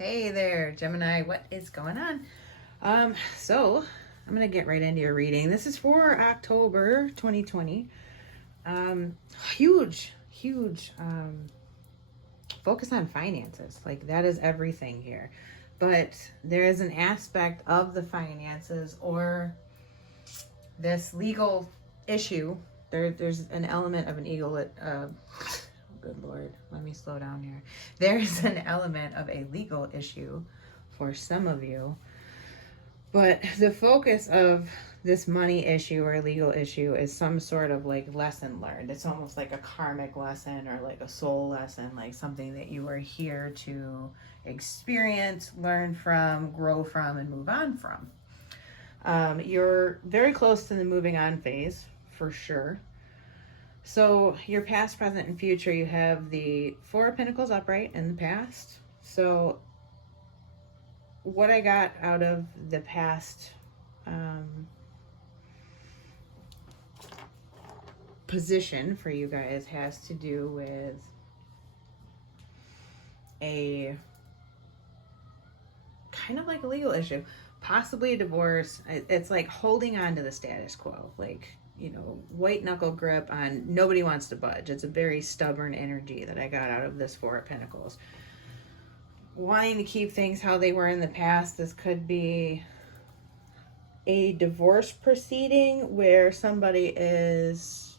Hey there, Gemini. What is going on? So I'm gonna get right into your reading. This is for October 2020. Um, huge focus on finances. Like that is everything here. But there is an aspect of the finances or this legal issue. There's an element of an eagle. Good Lord, let me slow down here. There's an element of a legal issue for some of you, but the focus of this money issue or legal issue is some sort of like lesson learned. It's almost like a karmic lesson or like a soul lesson, like something that you are here to experience, learn from, grow from, and move on from. You're very close to the moving on phase for sure. So your past, present, and future, you have the Four of Pentacles upright in the past. So what I got out of the past position for you guys has to do with a kind of like a legal issue, possibly a divorce. It's like holding on to the status quo, like, white knuckle grip on nobody wants to budge. It's a very stubborn energy that I got out of this Four of Pentacles. Wanting to keep things how they were in the past. This could be a divorce proceeding where somebody is,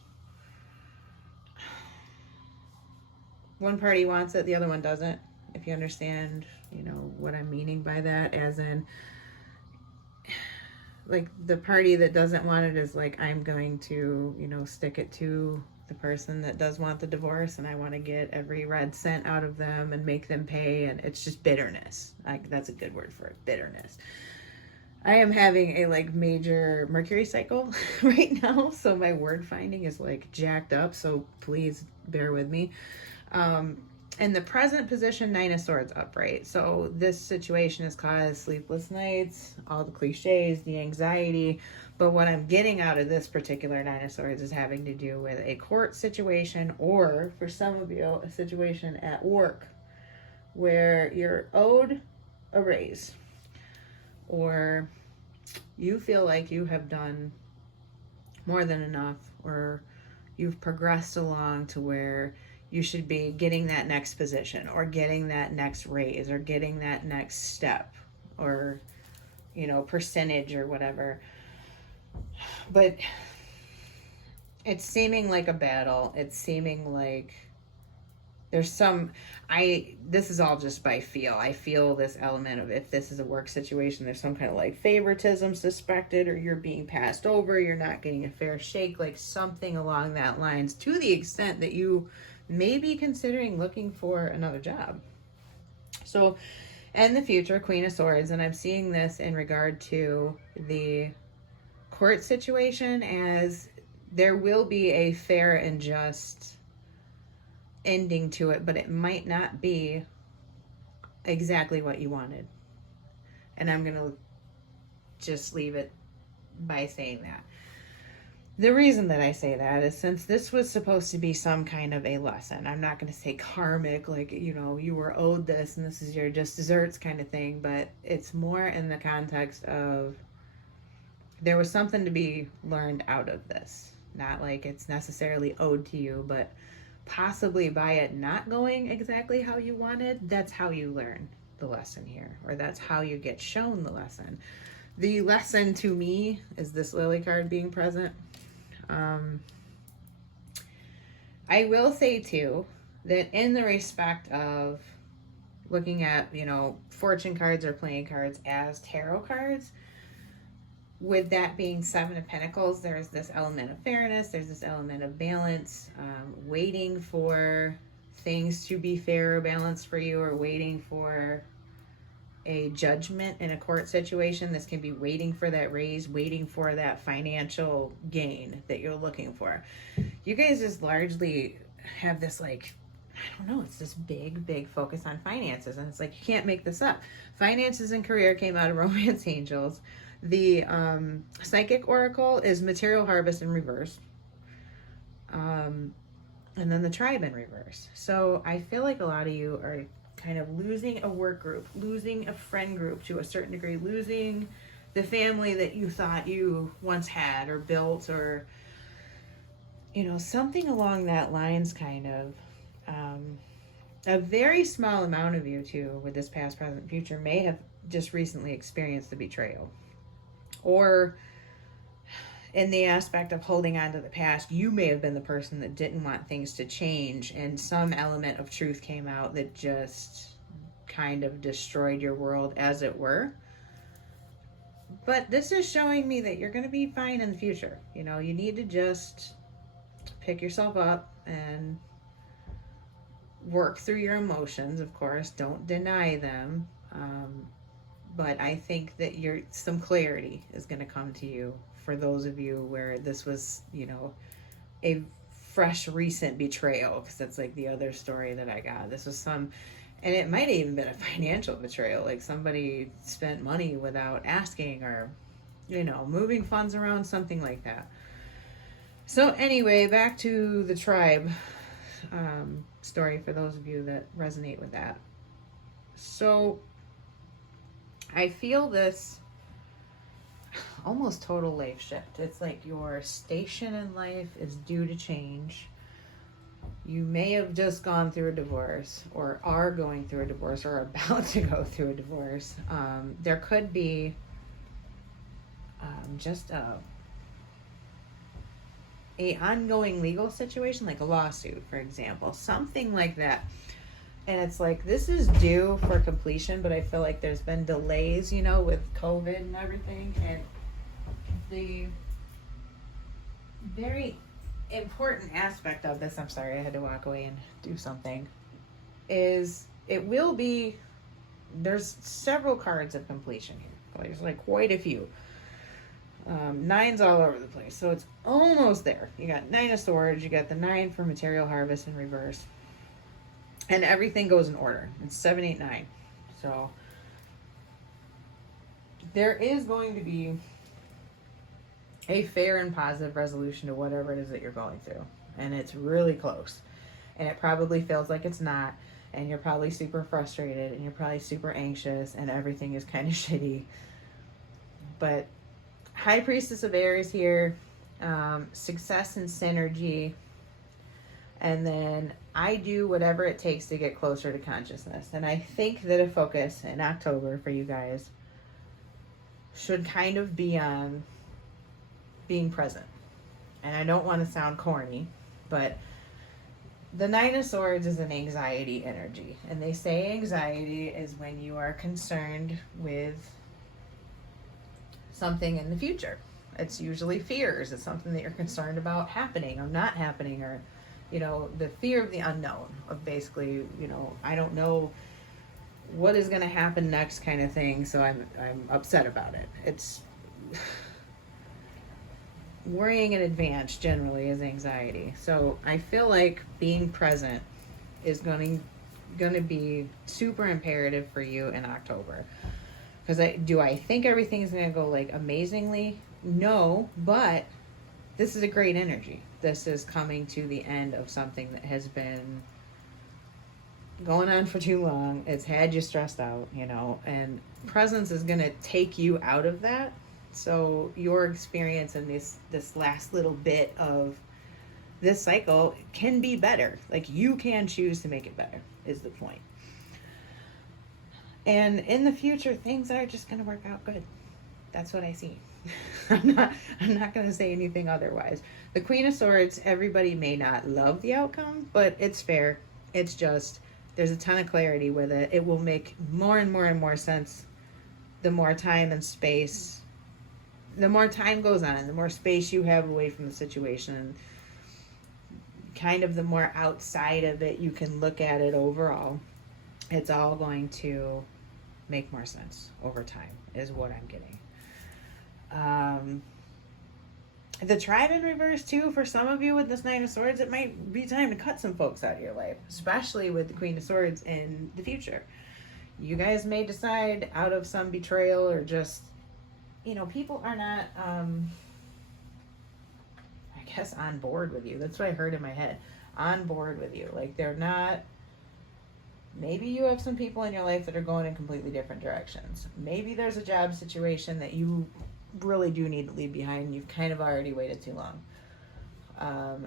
one party wants it, the other one doesn't. If you understand, what I'm meaning by that, as in, like the party that doesn't want it is like, I'm going to, stick it to the person that does want the divorce, and I want to get every red cent out of them and make them pay. And it's just bitterness. That's a good word for it, bitterness. I am having a like major Mercury cycle right now, so my word finding is like jacked up. So please bear with me. In the present position, Nine of Swords upright. So this situation has caused sleepless nights, all the cliches, the anxiety. But what I'm getting out of this particular Nine of Swords is having to do with a court situation, or for some of you, a situation at work where you're owed a raise, or you feel like you have done more than enough, or you've progressed along to where you should be getting that next position, or getting that next raise, or getting that next step, or, percentage or whatever. But it's seeming like a battle. It's seeming like there's this is all just by feel. I feel this element of, if this is a work situation, there's some kind of like favoritism suspected, or you're being passed over, you're not getting a fair shake, like something along that lines, to the extent that you may be considering looking for another job. So in the future, Queen of Swords, and I'm seeing this in regard to the court situation, as there will be a fair and just ending to it, but it might not be exactly what you wanted. And I'm going to just leave it by saying that. The reason that I say that is, since this was supposed to be some kind of a lesson, I'm not going to say karmic, like, you were owed this and this is your just desserts kind of thing, but it's more in the context of there was something to be learned out of this. Not like it's necessarily owed to you, but possibly by it not going exactly how you wanted, that's how you learn the lesson here, or that's how you get shown the lesson. The lesson to me is this Lily card being present. I will say too that in the respect of looking at, fortune cards or playing cards as tarot cards, with that being Seven of Pentacles, there's this element of fairness, there's this element of balance, waiting for things to be fair or balanced for you, or waiting for a judgment in a court situation. This can be waiting for that raise, waiting for that financial gain that you're looking for. You guys just largely have this, like, I don't know, it's this big focus on finances, and it's like, you can't make this up. Finances and career came out of Romance Angels. The Psychic Oracle is Material Harvest in reverse. And then the Tribe in reverse. So I feel like a lot of you are kind of losing a work group, losing a friend group to a certain degree, losing the family that you thought you once had or built, or, you know, something along that lines, kind of. A very small amount of you, too, with this past, present, future, may have just recently experienced the betrayal. Or in the aspect of holding on to the past, you may have been the person that didn't want things to change, and some element of truth came out that just kind of destroyed your world, as it were. But this is showing me that you're going to be fine in the future. You know, you need to just pick yourself up and work through your emotions, of course. Don't deny them. But I think that some clarity is going to come to you for those of you where this was, you know, a fresh, recent betrayal, because that's like the other story that I got. This was and it might have even been a financial betrayal, like somebody spent money without asking, or, you know, moving funds around, something like that. So anyway, back to the tribe story for those of you that resonate with that. So I feel this almost total life shift. It's like your station in life is due to change. You may have just gone through a divorce, or are going through a divorce, or about to go through a divorce. There could be just a ongoing legal situation, like a lawsuit, for example, something like that. And it's like, this is due for completion, but I feel like there's been delays, you know, with COVID and everything. And the very important aspect of this, I'm sorry, I had to walk away and do something, is there's several cards of completion here. There's like quite a few. Nines all over the place. So it's almost there. You got 9 of Swords, you got the 9 for material harvest in reverse. And everything goes in order. It's 7, 8, 9. So there is going to be a fair and positive resolution to whatever it is that you're going through. And it's really close. And it probably feels like it's not. And you're probably super frustrated. And you're probably super anxious. And everything is kind of shitty. But High Priestess of Air is here. Success and synergy. And then I do whatever it takes to get closer to consciousness. And I think that a focus in October for you guys should kind of be on being present. And I don't want to sound corny, but the 9 of Swords is an anxiety energy. And they say anxiety is when you are concerned with something in the future. It's usually fears. It's something that you're concerned about happening or not happening, or, you know, the fear of the unknown, of basically, you know, I don't know what is going to happen next kind of thing, so I'm upset about it. It's worrying in advance generally is anxiety. So I feel like being present is going to be super imperative for you in October. Because I think everything's going to go like amazingly? No, but this is a great energy. This is coming to the end of something that has been going on for too long. It's had you stressed out, you know, and presence is going to take you out of that. So your experience in this last little bit of this cycle can be better. Like, you can choose to make it better, is the point. And in the future, things are just going to work out good. That's what I see. I'm not going to say anything otherwise. The Queen of Swords, everybody may not love the outcome, but it's fair. It's just, there's a ton of clarity with it. It will make more and more and more sense the more time and space, the more time goes on, the more space you have away from the situation, kind of the more outside of it you can look at it overall. It's all going to make more sense over time, is what I'm getting. The tribe in reverse too, for some of you with this 9 of Swords, it might be time to cut some folks out of your life, especially with the Queen of Swords in the future. You guys may decide out of some betrayal, or just, you know, people are not, I guess, on board with you. That's what I heard in my head. On board with you. Like, they're not Maybe you have some people in your life that are going in completely different directions. Maybe there's a job situation that you really do need to leave behind. You've kind of already waited too long.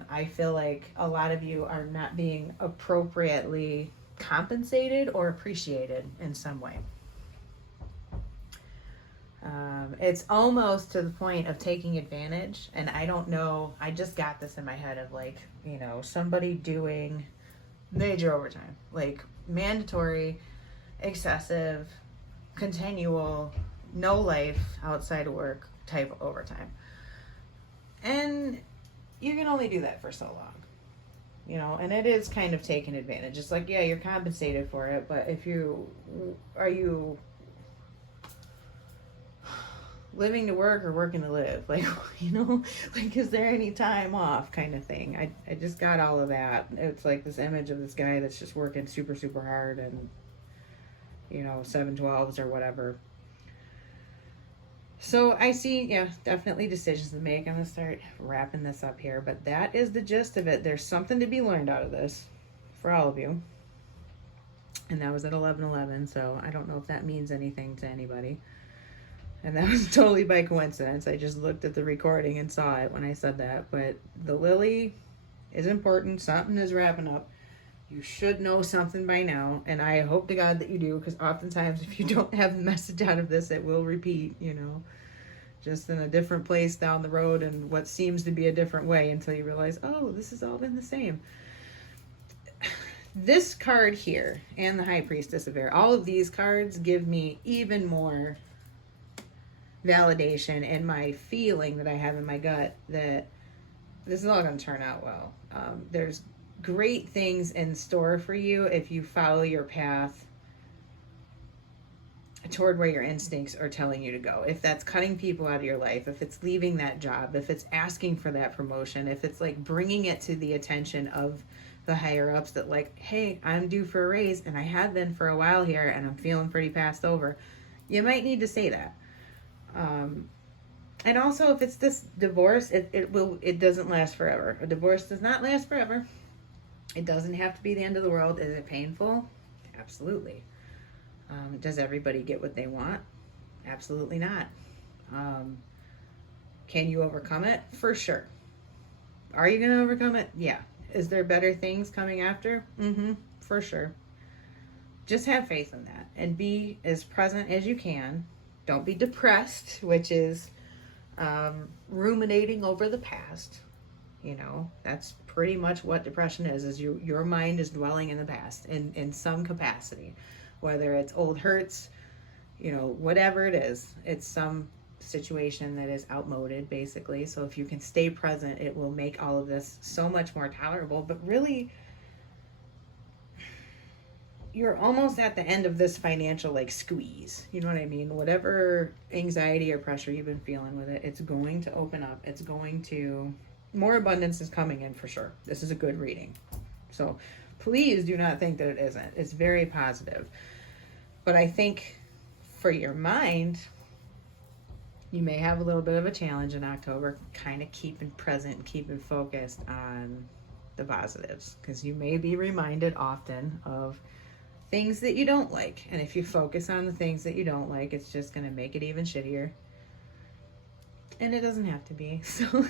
I feel like a lot of you are not being appropriately compensated or appreciated in some way. It's almost to the point of taking advantage, and I don't know, I just got this in my head of like, you know, somebody doing major overtime, like mandatory, excessive, continual, no life outside of work type of overtime. And you can only do that for so long, you know, and it is kind of taking advantage. It's like, yeah, you're compensated for it, but are you living to work or working to live? Like, you know, like, is there any time off kind of thing? I just got all of that. It's like this image of this guy that's just working super, super hard and, you know, 7/12s or whatever. So I see, yeah, definitely decisions to make. I'm going to start wrapping this up here, but that is the gist of it. There's something to be learned out of this for all of you. And that was at 11:11, so I don't know if that means anything to anybody. And that was totally by coincidence. I just looked at the recording and saw it when I said that. But the lily is important. Something is wrapping up. You should know something by now. And I hope to God that you do, because oftentimes if you don't have the message out of this, it will repeat, you know, just in a different place down the road and what seems to be a different way until you realize, oh, this has all been the same. This card here and the High Priestess of Air, all of these cards give me even more validation and my feeling that I have in my gut that this is all going to turn out well. There's great things in store for you if you follow your path toward where your instincts are telling you to go. If that's cutting people out of your life, if it's leaving that job, if it's asking for that promotion, if it's like bringing it to the attention of the higher ups that like, hey, I'm due for a raise and I have been for a while here and I'm feeling pretty passed over, you might need to say that. And also, if it's this divorce, it doesn't last forever. A divorce does not last forever. It doesn't have to be the end of the world. Is it painful? Absolutely. Does everybody get what they want? Absolutely not. Can you overcome it? For sure. Are you going to overcome it? Yeah. Is there better things coming after? For sure. Just have faith in that and be as present as you can. Don't be depressed, which is ruminating over the past. You know, that's pretty much what depression is your mind is dwelling in the past in some capacity. Whether it's old hurts, you know, whatever it is. It's some situation that is outmoded, basically. So if you can stay present, it will make all of this so much more tolerable. But really, you're almost at the end of this financial like squeeze. You know what I mean? Whatever anxiety or pressure you've been feeling with it, it's going to open up. It's going to, more abundance is coming in for sure. This is a good reading. So please do not think that it isn't. It's very positive. But I think for your mind, you may have a little bit of a challenge in October, kind of keeping present, keeping focused on the positives, because you may be reminded often of things that you don't like. And if you focus on the things that you don't like, it's just going to make it even shittier. And it doesn't have to be. So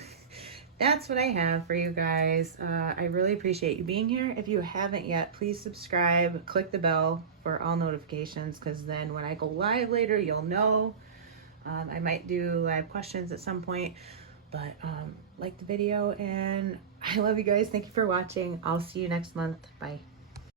that's what I have for you guys. I really appreciate you being here. If you haven't yet, please subscribe, click the bell for all notifications, because then when I go live later, you'll know. I might do live questions at some point, but like the video, and I love you guys. Thank you for watching. I'll see you next month. Bye.